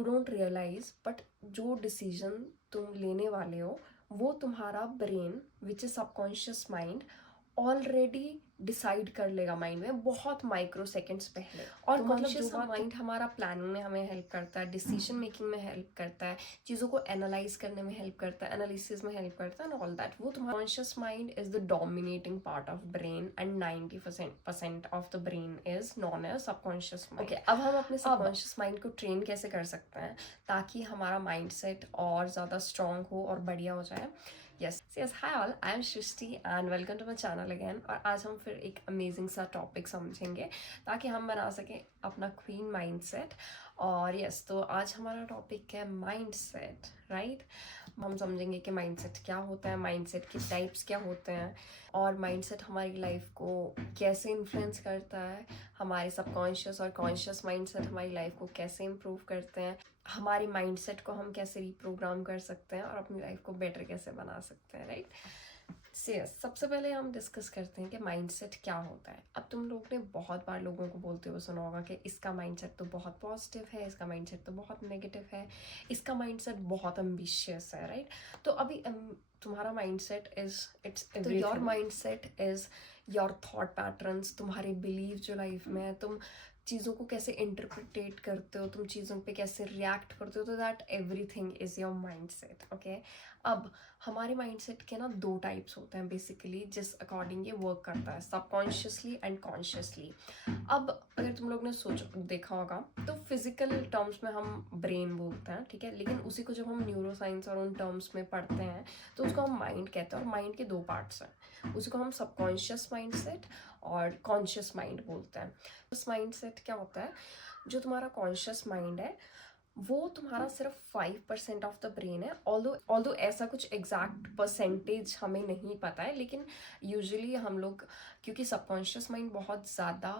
You don't realise but जो decision तुम लेने वाले हो वो तुम्हारा brain which is subconscious mind already decide कर लेगा माइंड में बहुत माइक्रो सेकेंड्स पहले। और तो मतलब जो बात माइंड हमारा प्लानिंग में हमें हेल्प करता है, डिसीजन मेकिंग में हेल्प करता है, चीज़ों को एनालाइज करने में हेल्प करता है, एनालिसिस में हेल्प करता है एंड ऑल दैट, वो तुम्हारा conscious mind is the dominating part of brain and 90% of the brain is known as subconscious mind. Okay, अब हम अपने सबकॉन्शियस माइंड को ट्रेन कैसे कर सकते हैं ताकि हमारा माइंड सेट और ज़्यादा स्ट्रांग हो और बढ़िया हो जाए। Yes, hi all, I am Shrishti and welcome to my channel again। और आज हम फिर एक अमेजिंग सा टॉपिक समझेंगे ताकि हम बना सकें अपना क्वीन माइंडसेट। और यस, तो आज हमारा टॉपिक है माइंडसेट, राइट। हम समझेंगे कि माइंडसेट क्या होता है, माइंडसेट के टाइप्स क्या होते हैं, और माइंडसेट हमारी लाइफ को कैसे इन्फ्लुएंस करता है, हमारे सबकॉन्शियस और कॉन्शियस माइंडसेट हमारी लाइफ को कैसे इम्प्रूव करते हैं, हमारे माइंडसेट को हम कैसे रिप्रोग्राम कर सकते हैं और अपनी लाइफ को बेटर कैसे बना सकते हैं, राइट। सबसे पहले हम डिस्कस करते हैं कि माइंडसेट क्या होता है। अब तुम लोग ने बहुत बार लोगों को बोलते हुए सुना होगा कि इसका माइंडसेट तो बहुत पॉजिटिव है, इसका माइंडसेट तो बहुत नेगेटिव है, इसका माइंडसेट बहुत एम्बिशियस है, राइट। तो अभी तुम्हारा माइंडसेट इज इट्स तो your mindset is your thought patterns, तुम्हारे बिलीव जो लाइफ में है, तुम चीज़ों को कैसे इंटरप्रिटेट करते हो, तुम चीज़ों पे कैसे रिएक्ट करते हो, तो that everything is your mindset. Okay, अब हमारे माइंडसेट के ना दो टाइप्स होते हैं बेसिकली, जिस अकॉर्डिंग ये वर्क करता है, सबकॉन्शियसली एंड कॉन्शियसली। अब अगर तुम लोग ने देखा होगा तो फिजिकल टर्म्स में हम ब्रेन बोलते हैं, ठीक है, लेकिन उसी को जब हम न्यूरो साइंस और उन टर्म्स में पढ़ते हैं तो उसको हम माइंड कहते हैं, और माइंड के दो पार्ट्स हैं, उसको हम सबकॉन्शियस माइंडसेट और कॉन्शियस माइंड बोलते हैं। उस माइंडसेट क्या होता है, जो तुम्हारा कॉन्शियस माइंड है वो तुम्हारा सिर्फ 5% ऑफ द ब्रेन है। ऑल्दो ऐसा कुछ एग्जैक्ट परसेंटेज हमें नहीं पता है, लेकिन यूजुअली हम लोग, क्योंकि सबकॉन्शियस माइंड बहुत ज़्यादा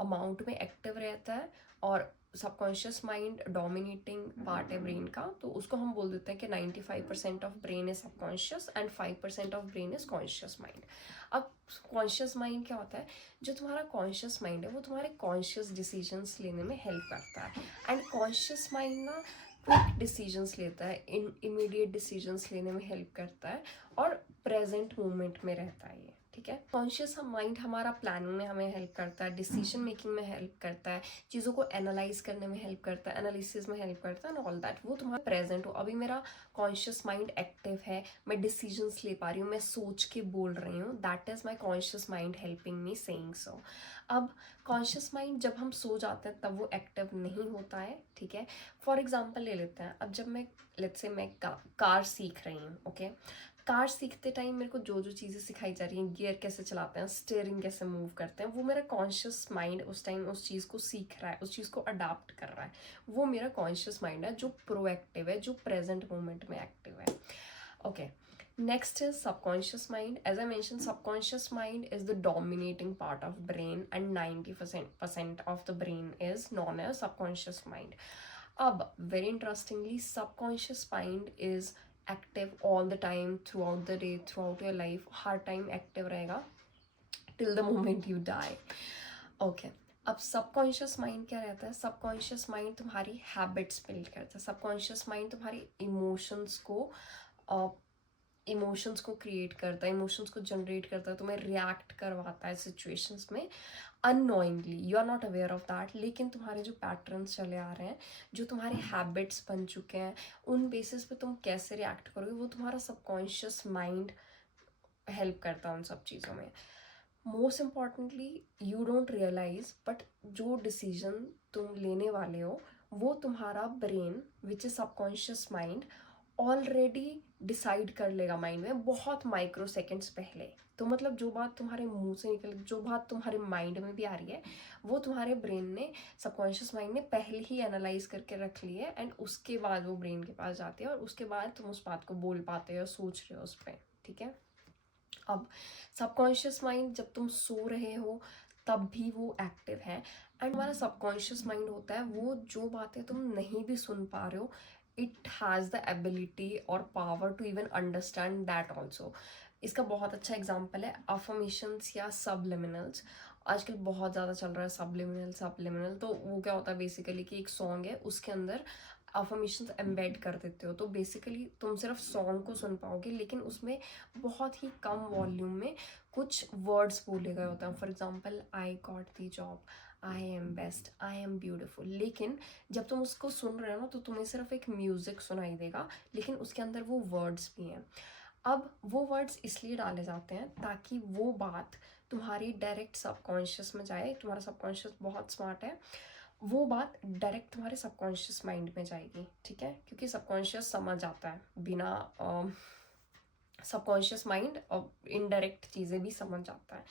अमाउंट में एक्टिव रहता है और सबकॉन्शियस माइंड डोमिनेटिंग पार्ट है ब्रेन का, तो उसको हम बोल देते हैं कि 95% of brain is subconscious and 5% of brain is conscious mind. अब कॉन्शियस माइंड क्या होता है, जो तुम्हारा कॉन्शियस माइंड है वो तुम्हारे कॉन्शियस डिसीजंस लेने में हेल्प करता है। एंड कॉन्शियस माइंड ना क्विक डिसीजंस लेता है, इमीडिएट डिसीजंस लेने में हेल्प करता है और प्रेजेंट मोमेंट में रहता है ये, ठीक है। कॉन्शियस माइंड हमारा प्लानिंग में हमें हेल्प करता है, डिसीजन मेकिंग में हेल्प करता है, चीज़ों को एनालाइज करने में हेल्प करता है, एनालिसिस में हेल्प करता है एंड ऑल दैट, वो तुम्हारा प्रेजेंट हो। अभी मेरा कॉन्शियस माइंड एक्टिव है, मैं डिसीजंस ले पा रही हूँ, मैं सोच के बोल रही हूँ, that is my conscious mind helping me saying so. अब कॉन्शियस माइंड जब हम सो जाते हैं तब वो एक्टिव नहीं होता है, ठीक है। फॉर एग्जाम्पल ले लेते हैं, अब जब मैं लेट्स से मैं कार सीख रही हूँ, ओके, कार सीखते टाइम मेरे को जो जो चीज़ें सिखाई जा रही हैं, गियर कैसे चलाते हैं, स्टीयरिंग कैसे मूव करते हैं, वो मेरा कॉन्शियस माइंड उस टाइम उस चीज़ को सीख रहा है, उस चीज़ को अडाप्ट कर रहा है, वो मेरा कॉन्शियस माइंड है जो प्रोएक्टिव है, जो प्रेजेंट मोमेंट में एक्टिव है। Okay, next is subconscious mind. As I mentioned, subconscious mind is the dominating part of brain and 90% of the brain is known as subconscious mind. अब very interestingly, subconscious mind is active all the time, throughout the day, throughout your life, her time active रहेगा till the moment you die. Okay, अब subconscious mind क्या रहता है, subconscious mind तुम्हारी habits build करता है, subconscious mind तुम्हारी emotions को क्रिएट करता है, इमोशंस को जनरेट करता है, तुम्हें रिएक्ट करवाता है सिचुएशंस में unknowingly, you are not aware of that, लेकिन तुम्हारे जो पैटर्न्स चले आ रहे हैं, जो तुम्हारे हैबिट्स बन चुके हैं, उन बेसिस पे तुम कैसे रिएक्ट करोगे, वो तुम्हारा सबकॉन्शियस माइंड हेल्प करता है उन सब चीज़ों में। Most importantly, you don't realise but जो डिसीजन तुम लेने वाले हो वो तुम्हारा brain which is subconscious mind already decide कर लेगा माइंड में बहुत माइक्रो सेकेंड्स पहले। तो मतलब जो बात तुम्हारे मुंह से निकल, जो बात तुम्हारे माइंड में भी आ रही है, वो तुम्हारे ब्रेन ने, सबकॉन्शियस माइंड ने पहले ही एनालाइज करके रख ली है, एंड उसके बाद वो ब्रेन के पास जाती है और उसके बाद तुम उस बात को बोल पाते हो, सोच रहे हो उस पर, ठीक है। अब सबकॉन्शियस माइंड जब तुम सो रहे हो तब भी वो एक्टिव है, एंड हमारा सबकॉन्शियस माइंड होता है वो जो बातें तुम नहीं भी सुन पा रहे हो, इट हैज़ द एबिलिटी और power to even understand that also. इसका बहुत अच्छा एग्जाम्पल है अफर्मेशंस या सबलिमिनल्स। आजकल बहुत ज़्यादा चल रहा है सबलिमिनल। तो वो क्या होता है बेसिकली कि एक सॉन्ग है, उसके अंदर अफर्मेशंस एम्बेड कर देते हो, तो बेसिकली तुम सिर्फ सॉन्ग को सुन पाओगे, लेकिन उसमें बहुत ही कम वॉल्यूम में कुछ वर्ड्स बोले गए होते हैं। For example, I got the job, I am best, I am beautiful. लेकिन जब तुम उसको सुन रहे हो ना, तो तुम्हें सिर्फ एक म्यूजिक सुनाई देगा, लेकिन उसके अंदर वो वर्ड्स भी हैं। अब वो वर्ड्स इसलिए डाले जाते हैं ताकि वो बात तुम्हारी डायरेक्ट सबकॉन्शियस में जाए। तुम्हारा सबकॉन्शियस बहुत स्मार्ट है, वो बात डायरेक्ट तुम्हारे सबकॉन्शियस माइंड में जाएगी, ठीक है, क्योंकि सबकॉन्शियस समझ आता है, बिना सबकॉन्शियस माइंड और इनडायरेक्ट चीज़ें भी समझ जाता है।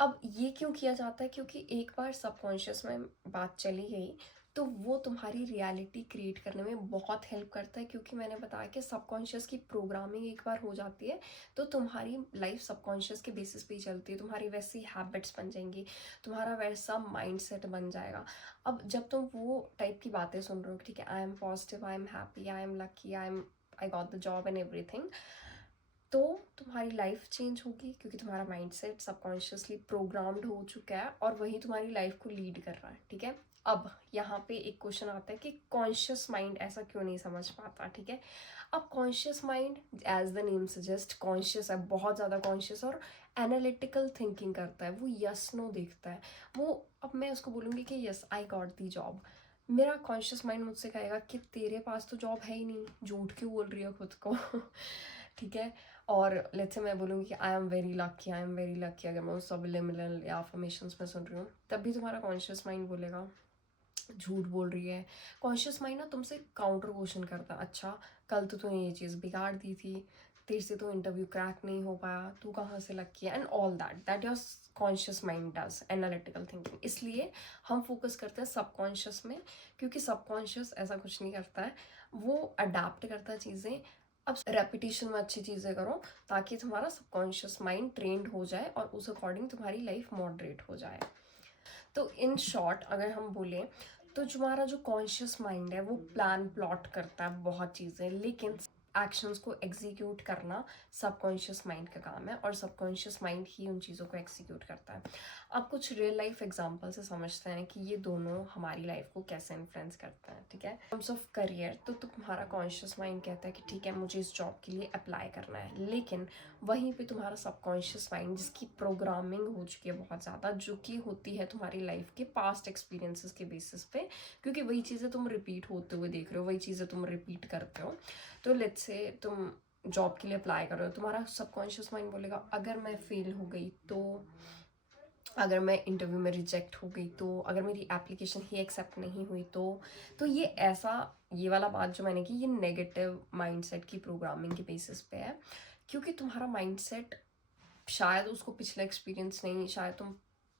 अब ये क्यों किया जाता है? क्योंकि एक बार सबकॉन्शियस में बात चली गई तो वो तुम्हारी रियलिटी क्रिएट करने में बहुत हेल्प करता है, क्योंकि मैंने बताया कि सबकॉन्शियस की प्रोग्रामिंग एक बार हो जाती है तो तुम्हारी लाइफ सबकॉन्शियस के बेसिस पे ही चलती है, तुम्हारी वैसी हैबिट्स बन जाएंगी, तुम्हारा वैसा माइंडसेट बन जाएगा। अब जब तुम वो टाइप की बातें सुन रहे हो, ठीक है, I am positive, I am happy, I am lucky, I got the job and everything, तो तुम्हारी लाइफ चेंज होगी, क्योंकि तुम्हारा माइंडसेट सबकॉन्शियसली प्रोग्राम्ड हो चुका है और वही तुम्हारी लाइफ को लीड कर रहा है, ठीक है। अब यहाँ पे एक क्वेश्चन आता है कि कॉन्शियस माइंड ऐसा क्यों नहीं समझ पाता, ठीक है। अब conscious mind, as the name suggest, conscious है, बहुत ज़्यादा कॉन्शियस और एनालिटिकल थिंकिंग करता है। वो यस नो देखता है। वो, अब मैं उसको बोलूँगी कि yes I got the job, मेरा कॉन्शियस माइंड मुझसे कहेगा कि तेरे पास तो जॉब है ही नहीं, झूठ क्यों बोल रही है खुद को ठीक है। और लेट्स से मैं बोलूँगी कि I am very lucky, I am very lucky, अगर मैं उस सबलिमिनल या अफर्मेशंस में सुन रही हूँ, तब भी तुम्हारा कॉन्शियस माइंड बोलेगा झूठ बोल रही है। कॉन्शियस माइंड ना तुमसे काउंटर क्वेश्चन करता है, अच्छा कल तो तूने ये चीज़ बिगाड़ दी थी, तेरे से तो इंटरव्यू क्रैक नहीं हो पाया, तू कहाँ से लकी है, and all that your conscious mind does, analytical thinking. इसलिए हम फोकस करते हैं सबकॉन्शियस में, क्योंकि सबकॉन्शियस ऐसा कुछ नहीं करता है, वो अडेप्ट करता है चीज़ें। अब रेपिटेशन में अच्छी चीज़ें करो ताकि तुम्हारा सबकॉन्शियस माइंड ट्रेंड हो जाए और उस अकॉर्डिंग तुम्हारी लाइफ मॉडरेट हो जाए। तो इन शॉर्ट अगर हम बोलें तो तुम्हारा जो कॉन्शियस माइंड है वो प्लान प्लॉट करता है बहुत चीज़ें, लेकिन एक्शंस को एग्जीक्यूट करना सबकॉन्शियस माइंड का काम है, और सबकॉन्शियस माइंड ही उन चीज़ों को एग्जीक्यूट करता है। अब कुछ रियल लाइफ एग्जांपल से समझते हैं कि ये दोनों हमारी लाइफ को कैसे इन्फ्लुएंस करते हैं, ठीक है। टर्म्स ऑफ करियर, तो तुम्हारा कॉन्शियस माइंड कहता है कि ठीक है मुझे इस जॉब के लिए अप्लाई करना है, लेकिन वहीं पे तुम्हारा सबकॉन्शियस माइंड, जिसकी प्रोग्रामिंग हो चुकी है बहुत ज़्यादा, जो कि होती है तुम्हारी लाइफ के पास्ट एक्सपीरियंसेस के बेसिस पे, क्योंकि वही चीज़ें तुम रिपीट होते हुए देख रहे हो, वही चीज़ें तुम रिपीट करते हो। तो लेट्स से तुम जॉब के लिए अप्लाई कर रहे हो, तुम्हारा सबकॉन्शियस माइंड बोलेगा अगर मैं फेल हो गई तो, अगर मैं इंटरव्यू में रिजेक्ट हो गई तो, अगर मेरी एप्लीकेशन ही एक्सेप्ट नहीं हुई तो ये ऐसा, ये वाला बात जो मैंने की, ये नेगेटिव माइंडसेट की प्रोग्रामिंग के बेसिस पे है, क्योंकि तुम्हारा माइंडसेट शायद उसको पिछला एक्सपीरियंस नहीं, शायद तुम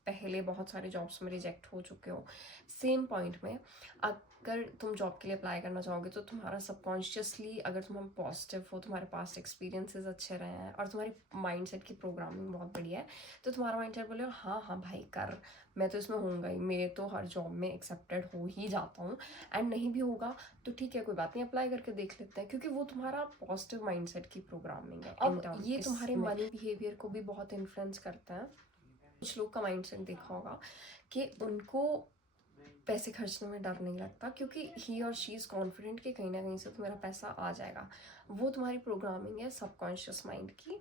पहले बहुत सारे जॉब्स में रिजेक्ट हो चुके हो। सेम पॉइंट में अगर तुम जॉब के लिए अप्लाई करना चाहोगे तो तुम्हारा सबकॉन्शियसली, अगर तुम पॉजिटिव हो, तुम्हारे पास्ट एक्सपीरियंसेस अच्छे रहे हैं और तुम्हारी माइंडसेट की प्रोग्रामिंग बहुत बढ़िया है, तो तुम्हारा माइंडसेट बोलेगा हाँ हाँ भाई कर, मैं तो इसमें होऊंगा ही, मैं तो हर जॉब में एक्सेप्टेड हो ही जाता हूँ, एंड नहीं भी होगा तो ठीक है कोई बात नहीं, अप्लाई करके देख लेते हैं, क्योंकि वो तुम्हारा पॉजिटिव माइंडसेट की प्रोग्रामिंग है। अब ये तुम्हारे मनी बिहेवियर को भी बहुत इन्फ्लुएंस करता है। कुछ लोग का माइंडसेट देखा होगा कि उनको पैसे खर्चने में डर नहीं लगता, क्योंकि ही और शी इज़ कॉन्फिडेंट कि कहीं ना कहीं से तो मेरा पैसा आ जाएगा। वो तुम्हारी प्रोग्रामिंग है सबकॉन्शियस माइंड की।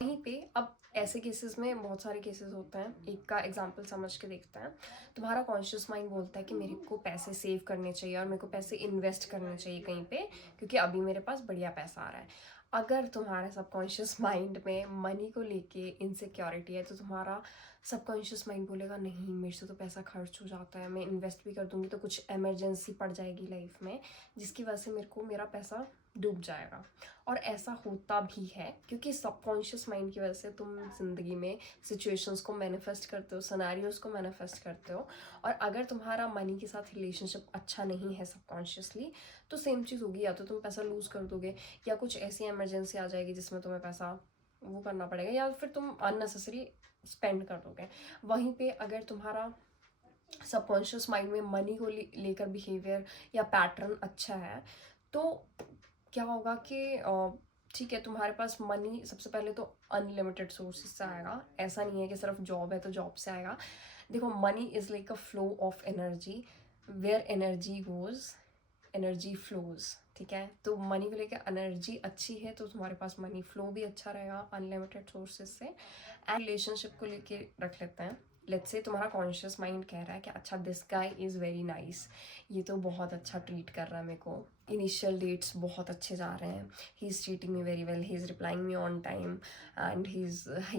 वहीं पे अब ऐसे केसेस में बहुत सारे केसेस होते हैं, एक का एग्जांपल समझ के देखते हैं। तुम्हारा कॉन्शियस माइंड बोलता है कि मेरे को पैसे सेव करने चाहिए और मेरे को पैसे इन्वेस्ट करने चाहिए कहीं पे, क्योंकि अभी मेरे पास बढ़िया पैसा आ रहा है। अगर तुम्हारे सबकॉन्शियस माइंड में मनी को लेके इनसिक्योरिटी है तो तुम्हारा सबकॉन्शियस माइंड बोलेगा नहीं मेरे से तो पैसा खर्च हो जाता है, मैं इन्वेस्ट भी कर दूंगी तो कुछ इमरजेंसी पड़ जाएगी लाइफ में, जिसकी वजह से मेरे को मेरा पैसा डूब जाएगा। और ऐसा होता भी है, क्योंकि सबकॉन्शियस माइंड की वजह से तुम ज़िंदगी में सिचुएशंस को मैनिफेस्ट करते हो, सिनेरियोज को मैनिफेस्ट करते हो। और अगर तुम्हारा मनी के साथ रिलेशनशिप अच्छा नहीं है सबकॉन्शियसली, तो सेम चीज़ होगी, या तो तुम पैसा लूज़ कर दोगे, या कुछ ऐसी इमरजेंसी आ जाएगी जिसमें तुम्हें पैसा वो करना पड़ेगा, या फिर तुम अननेसेसरी स्पेंड कर दोगे। वहीं पे अगर तुम्हारा सबकॉन्शियस माइंड में मनी को लेकर बिहेवियर या पैटर्न अच्छा है, तो क्या होगा कि ठीक है तुम्हारे पास मनी सबसे पहले तो अनलिमिटेड सोर्सेज से आएगा, ऐसा नहीं है कि सिर्फ जॉब है तो जॉब से आएगा। देखो money is like a flow of energy, where energy goes energy flows, ठीक है। तो मनी को लेकर एनर्जी अच्छी है तो तुम्हारे पास मनी फ्लो भी अच्छा रहेगा अनलिमिटेड सोर्सेज से। एंड रिलेशनशिप को लेके रख लेते हैं। लेट्स से तुम्हारा कॉन्शियस माइंड कह रहा है कि अच्छा this guy is very nice, ये तो बहुत अच्छा ट्रीट कर रहा है मेरे को, इनिशियल डेट्स बहुत अच्छे जा रहे हैं, he is treating me very well, he is replying me on time and he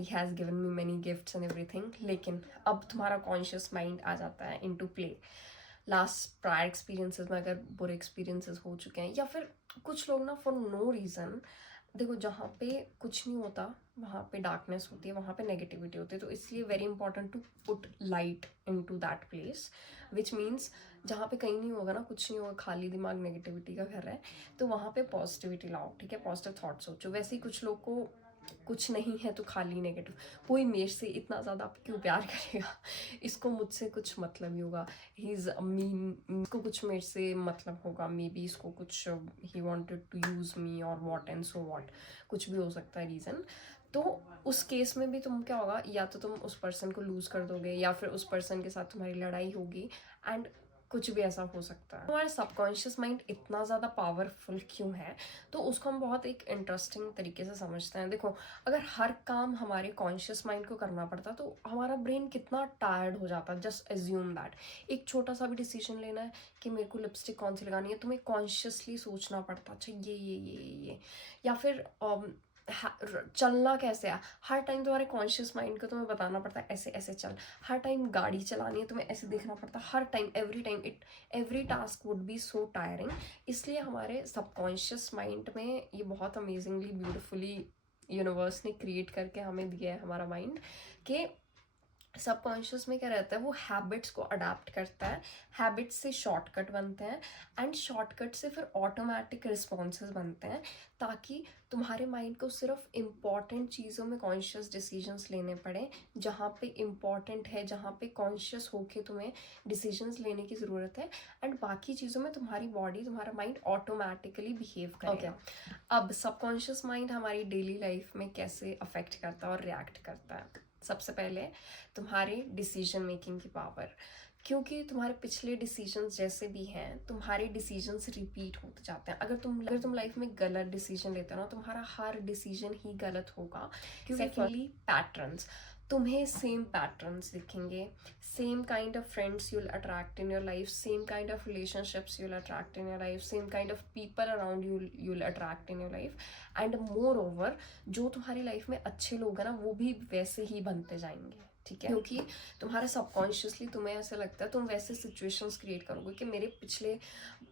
has given me many gifts and everything. लेकिन अब तुम्हारा कॉन्शियस माइंड आ जाता है into play. Last prior experiences में अगर बुरे एक्सपीरियंसेस हो चुके हैं, या फिर कुछ लोग ना फॉर नो रीज़न, देखो जहाँ पे कुछ नहीं होता वहाँ पे डार्कनेस होती है, वहाँ पे नेगेटिविटी होती है। तो इसलिए very important to put light into that place, which means जहाँ पे कहीं नहीं होगा ना, कुछ नहीं होगा, खाली दिमाग नेगेटिविटी का घर है, तो वहाँ पे पॉजिटिविटी लाओ, ठीक है, पॉजिटिव थॉट सोचो। वैसे ही कुछ लोग को कुछ नहीं है तो खाली नेगेटिव, कोई मेरे से इतना ज़्यादा क्यों प्यार करेगा, इसको मुझसे कुछ मतलब ही होगा, ही इज़ मीन, इसको कुछ मेरे से मतलब होगा, मे बी इसको कुछ ही वॉन्टेड टू यूज़ मी और वॉट एंड सो वॉट, कुछ भी हो सकता है रीज़न। तो उस केस में भी तुम क्या होगा, या तो तुम उस पर्सन को लूज़ कर दोगे या फिर उस पर्सन के साथ तुम्हारी लड़ाई होगी, एंड कुछ भी ऐसा हो सकता है। हमारा सबकॉन्शियस माइंड इतना ज़्यादा पावरफुल क्यों है, तो उसको हम बहुत एक इंटरेस्टिंग तरीके से समझते हैं। देखो अगर हर काम हमारे कॉन्शियस माइंड को करना पड़ता तो हमारा ब्रेन कितना टायर्ड हो जाता। जस्ट एज्यूम दैट एक छोटा सा भी डिसीजन लेना है कि मेरे को लिपस्टिक कौन सी लगानी है, तुम्हें कॉन्शियसली सोचना पड़ता, अच्छा ये या फिर चलना कैसे है, हर टाइम तुम्हारे कॉन्शियस माइंड को तुम्हें बताना पड़ता है ऐसे ऐसे चल। हर टाइम गाड़ी चलानी है तुम्हें ऐसे देखना पड़ता, हर time time every task would be so tiring. इसलिए हमारे सबकॉन्शियस माइंड में ये बहुत अमेजिंगली ब्यूटिफुली यूनिवर्स ने क्रिएट करके हमें दिया है हमारा माइंड, कि सबकॉन्शियस में क्या रहता है, वो हैबिट्स को अडाप्ट करता है, हैबिट्स से शॉर्टकट बनते हैं, एंड शॉर्टकट से फिर ऑटोमेटिक रिस्पॉन्सेज बनते हैं, ताकि तुम्हारे माइंड को सिर्फ इम्पॉर्टेंट चीज़ों में कॉन्शियस डिसीजंस लेने पड़े, जहाँ पे इम्पॉर्टेंट है, जहाँ पे कॉन्शियस होके तुम्हें डिसीजंस लेने की ज़रूरत है, एंड बाकी चीज़ों में तुम्हारी बॉडी, तुम्हारा माइंड ऑटोमेटिकली बिहेव करेगा। Okay. अब सबकॉन्शियस माइंड हमारी डेली लाइफ में कैसे अफेक्ट करता है और रिएक्ट करता है। सबसे पहले तुम्हारे डिसीजन मेकिंग की पावर, क्योंकि तुम्हारे पिछले डिसीजंस जैसे भी हैं, तुम्हारे डिसीजंस रिपीट होते जाते हैं। अगर तुम लाइफ में गलत डिसीजन लेते हो ना, तुम्हारा हर डिसीजन ही गलत होगा। सेकेंडली पैटर्न्स, तुम्हें सेम पैटर्न्स दिखेंगे, same kind of friends you'll attract in your life, same kind of relationships you'll attract in your life, same kind of people around you'll attract in your life, and more over जो तुम्हारी life में अच्छे लोग हैं ना, वो भी वैसे ही बनते जाएंगे, ठीक है। क्योंकि तुम्हारे सबकॉन्शियसली तुम्हें ऐसा लगता है, तुम वैसे सिचुएशंस क्रिएट करोगे कि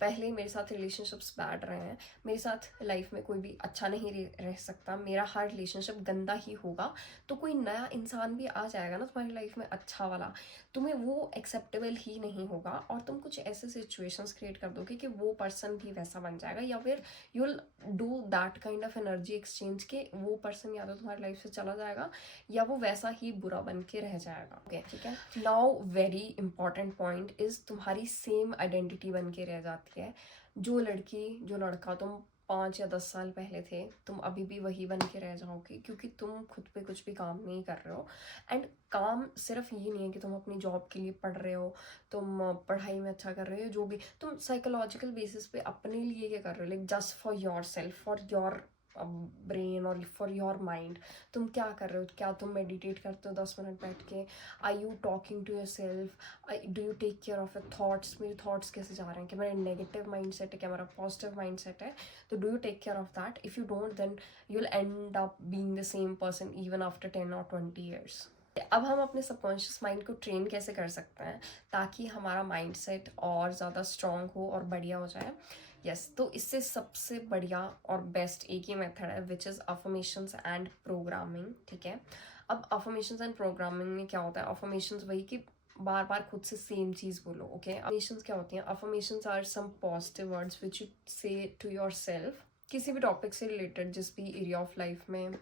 पहले मेरे साथ रिलेशनशिप्स बैड रहे हैं, मेरे साथ लाइफ में कोई भी अच्छा नहीं रह सकता, मेरा हर रिलेशनशिप गंदा ही होगा, तो कोई नया इंसान भी आ जाएगा ना तुम्हारी लाइफ में अच्छा वाला, तुम्हें वो एक्सेप्टेबल ही नहीं होगा, और तुम कुछ ऐसे सिचुएशंस क्रिएट कर दोगे कि वो पर्सन भी वैसा बन जाएगा, या फिर you will do that kind of energy exchange के वो पर्सन या तो तुम्हारी लाइफ से चला जाएगा या वो वैसा ही बुरा बन के रह जाएगा। ओके, ठीक है। Now very important point is तुम्हारी सेम आइडेंटिटी बन के रह जाती है। जो लड़का तुम 5 या 10 साल पहले थे, तुम अभी भी वही बन के रह जाओगे, क्योंकि तुम खुद पे कुछ भी काम नहीं कर रहे हो। एंड काम सिर्फ ये नहीं है कि तुम अपनी जॉब के लिए पढ़ रहे हो, तुम पढ़ाई में अच्छा कर रहे हो, जो भी तुम साइकोलॉजिकल बेसिस पे अपने लिए क्या कर रहे हो, like just for your self, for your brain और फॉर योर माइंड, तुम क्या कर रहे हो, क्या तुम मेडिटेट करते हो 10 मिनट बैठ के, I you talking to yourself, do you take care of your thoughts, मेरे थॉट्स कैसे जा रहे हैं, कि मेरा नेगेटिव माइंड सेट है, क्या मेरा पॉजिटिव माइंड सेट है, तो do you take care of that. If you don't then you will end up being the same person even after 10 और 20 ईयर्स। अब हम अपने सबकॉन्शियस माइंड को ट्रेन कैसे कर सकते हैं ताकि हमारा माइंड सेट और ज़्यादा स्ट्रॉन्ग हो और बढ़िया हो जाए। यस, तो इससे सबसे बढ़िया और बेस्ट एक ही मेथड है, which is affirmations and programming, ठीक है। अब अफर्मेशंस एंड प्रोग्रामिंग में क्या होता है, अफर्मेशंस वही कि बार बार खुद से सेम चीज़ बोलो, ओके। अफर्मेशंस क्या होती हैं, affirmations are some positive words which you say to yourself, किसी भी टॉपिक से रिलेटेड, जिस भी एरिया ऑफ लाइफ में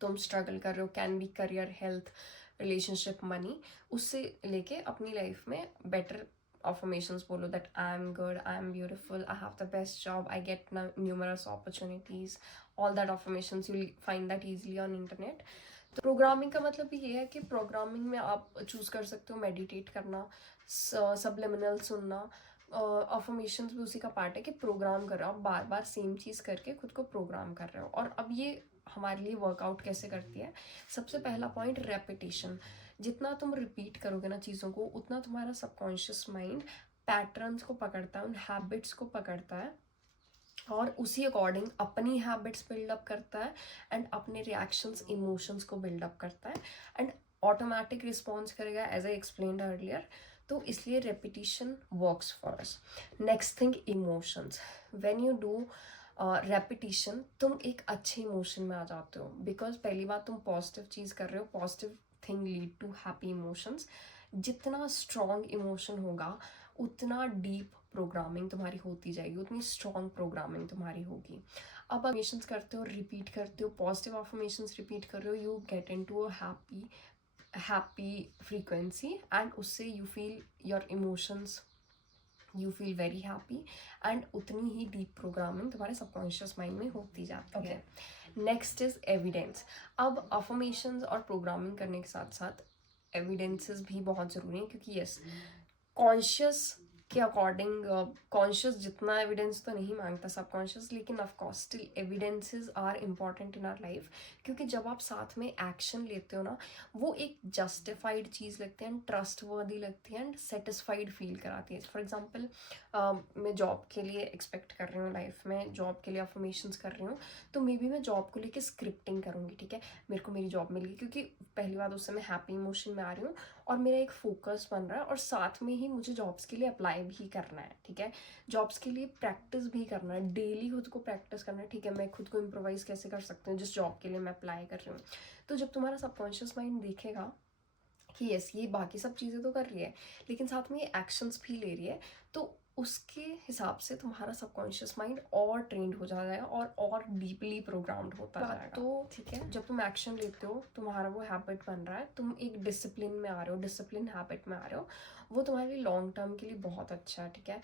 तुम स्ट्रगल कर रहे हो, can be career, health, relationship, money, उससे लेके अपनी लाइफ में बेटर affirmations बोलो, that I am good, I am beautiful, I have the best job, I get numerous opportunities, all that affirmations you'll find that easily on internet। तो programming का मतलब भी ये है कि प्रोग्रामिंग में आप चूज़ कर सकते हो मेडिटेट करना, सबलिमिनल सुनना, अफर्मेशंस भी उसी का पार्ट है कि प्रोग्राम कर रहे हो, आप बार बार सेम चीज़ करके खुद को प्रोग्राम कर रहे हो। और अब ये हमारे लिए वर्कआउट कैसे करती है? सबसे पहला पॉइंट, रेपिटेशन। जितना तुम रिपीट करोगे ना चीज़ों को, उतना तुम्हारा सबकॉन्शियस माइंड पैटर्न्स को पकड़ता है, उन हैबिट्स को पकड़ता है और उसी अकॉर्डिंग अपनी हैबिट्स बिल्डअप करता है एंड अपने रिएक्शंस इमोशंस को बिल्डअप करता है एंड ऑटोमेटिक रिस्पॉन्स करेगा, एज आई एक्सप्लेन्ड अर्लियर। तो इसलिए repetition works for us. Next thing, emotions. When you do repetition, तुम एक अच्छे इमोशन में आ जाते हो, बिकॉज पहली बात तुम पॉजिटिव चीज़ कर रहे हो, positive thing lead to happy emotions. जितना स्ट्रॉन्ग इमोशन होगा उतना डीप प्रोग्रामिंग तुम्हारी होती जाएगी, उतनी स्ट्रॉन्ग प्रोग्रामिंग तुम्हारी होगी। अब अफर्मेशंस करते हो, रिपीट करते हो, पॉजिटिव अफर्मेशंस रिपीट कर रहे हो, you get into a happy frequency and उससे you feel your emotions, you feel very happy and उतनी ही डीप प्रोग्रामिंग तुम्हारे सबकॉन्शियस माइंड में होती जाती है। Next is evidence. अब अफर्मेशंस और प्रोग्रामिंग करने के साथ साथ एविडेंसेस भी बहुत ज़रूरी हैं, क्योंकि यस, कॉन्शियस के अकॉर्डिंग कॉन्शियस जितना एविडेंस तो नहीं मांगता सबकॉन्शियस, लेकिन of course still evidences are important in our life, क्योंकि जब आप साथ में एक्शन लेते हो ना, वो एक जस्टिफाइड चीज़ लगती है एंड ट्रस्ट वर्दी लगती है एंड सेटिस्फाइड फील कराती है। फॉर एग्जाम्पल, मैं जॉब के लिए एक्सपेक्ट कर रही हूँ, लाइफ में जॉब के लिए अफर्मेशंस कर रही हूँ, तो मे बी मैं जॉब को लेकर स्क्रिप्टिंग करूँगी, ठीक है, मेरे को मेरी जॉब मिल गई, क्योंकि पहली बात उससे मैं हैप्पी इमोशन में आ रही हूँ और मेरा एक फोकस बन रहा है, और साथ में ही मुझे जॉब्स के लिए अप्लाई भी करना है, ठीक है, जॉब्स के लिए प्रैक्टिस भी करना है, डेली खुद को प्रैक्टिस करना है, ठीक है, मैं खुद को इम्प्रोवाइज कैसे कर सकती हूँ जिस जॉब के लिए मैं अप्लाई कर रही हूँ। तो जब तुम्हारा सबकॉन्शियस माइंड देखेगा कि यस, ये बाकी सब चीज़ें तो कर रही है लेकिन साथ में ये एक्शंस भी ले रही है, तो उसके हिसाब से तुम्हारा सबकॉन्शियस माइंड और ट्रेंड हो जाएगा और डीपली प्रोग्राम्ड होता जाएगा। तो ठीक है, जब तुम एक्शन लेते हो, तुम्हारा वो हैबिट बन रहा है, तुम एक डिसिप्लिन में आ रहे हो, डिसिप्लिन हैबिट में आ रहे हो, वो तुम्हारे लिए लॉन्ग टर्म के लिए बहुत अच्छा है, ठीक है।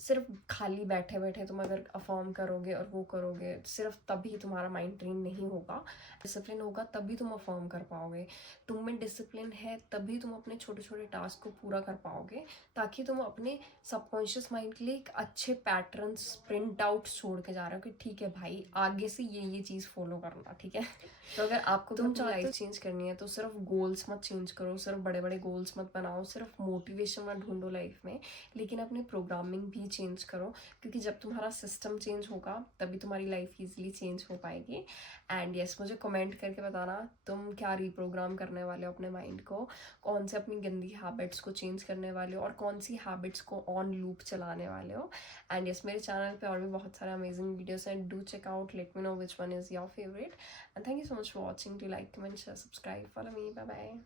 सिर्फ खाली बैठे बैठे तुम अगर अफर्म करोगे और वो करोगे, सिर्फ तभी तुम्हारा माइंड ट्रेन नहीं होगा। डिसिप्लिन होगा तभी तुम अफर्म कर पाओगे, तुम में डिसिप्लिन है तभी तुम अपने छोटे छोटे टास्क को पूरा कर पाओगे, ताकि तुम अपने सबकॉन्शियस माइंड के लिए एक अच्छे पैटर्न्स, प्रिंट आउट छोड़ के जा रहे हो कि ठीक है भाई, आगे से ये चीज़ फॉलो करना, ठीक है। तो अगर आपको तुम लाइफ चेंज करनी है तो सिर्फ गोल्स मत चेंज करो, सिर्फ बड़े बड़े गोल्स मत बनाओ, सिर्फ मोटिवेशन मत ढूंढो लाइफ में, लेकिन अपनी प्रोग्रामिंग भी चेंज करो, क्योंकि जब तुम्हारा सिस्टम चेंज होगा तभी तुम्हारी लाइफ ईजिली चेंज हो पाएगी। एंड यस, मुझे कमेंट करके बताना तुम क्या रीप्रोग्राम करने वाले हो अपने माइंड को, कौन से अपनी गंदी हैबिट्स को चेंज करने वाले हो और कौन सी हैबिट्स को ऑन लूप चलाने वाले हो। एंड यस, मेरे चैनल पे और भी बहुत सारे अमेजिंग वीडियोस हैं, do check out, let me know which one is your favourite, and thank you so much for watching. Do like, comment, share, subscribe, follow me, bye bye.